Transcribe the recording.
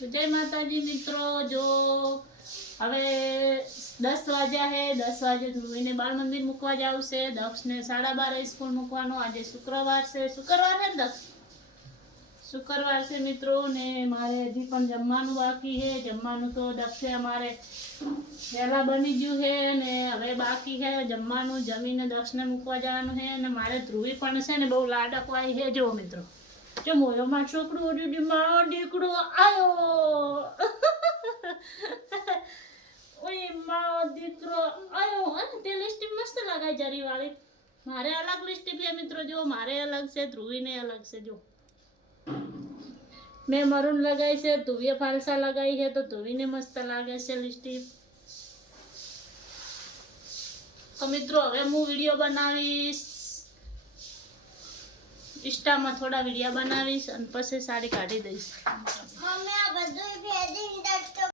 તો જય માતાજી મિત્રો, જો હવે 10 વાગ્યા હે. 10 વાગે ધ્રુવીને બાળ મંદિર મૂકવા જાવશે. દક્ષને 12:30 સ્કૂલ મૂકવાનો. આજે શુક્રવાર છે. શુક્રવાર હે ને દક્ષ? શુક્રવાર છે મિત્રો. ને મારે હજી પણ જમવાનું બાકી છે. જમવાનું તો દક્ષે અમારે પહેલા બની ગયું છે ને હવે બાકી છે જમવાનું. જમીને દક્ષને મૂકવા જવાનું છે. અને મારે ધ્રુવી પણ છે ને બહુ લાડકવાઈ છે. જો મિત્રો, જો મોયોમાં છોકરું ઓડી માં દીકરો આવ્યો. ઓય માં દીકરો આવ્યો. અને તે લિસ્ટિપ મસ્ત લગાઈ જરી વાળી. મારે અલગ લિસ્ટિપ છે મિત્રો. જો મારે અલગ છે, ધ્રુવીને અલગ છે. જો મેં મરૂન લગાઈ છે, ધ્રુવીએ ફાલસા લગાઈ છે, તો ધ્રુવીને મસ્ત લાગે છે લિસ્ટિપ. તો મિત્રો હવે હું વિડીયો બનાવીશ, ઇન્સ્ટામાં થોડા વિડીયો બનાવીશ અને પછી સાડી કાઢી દઈશ.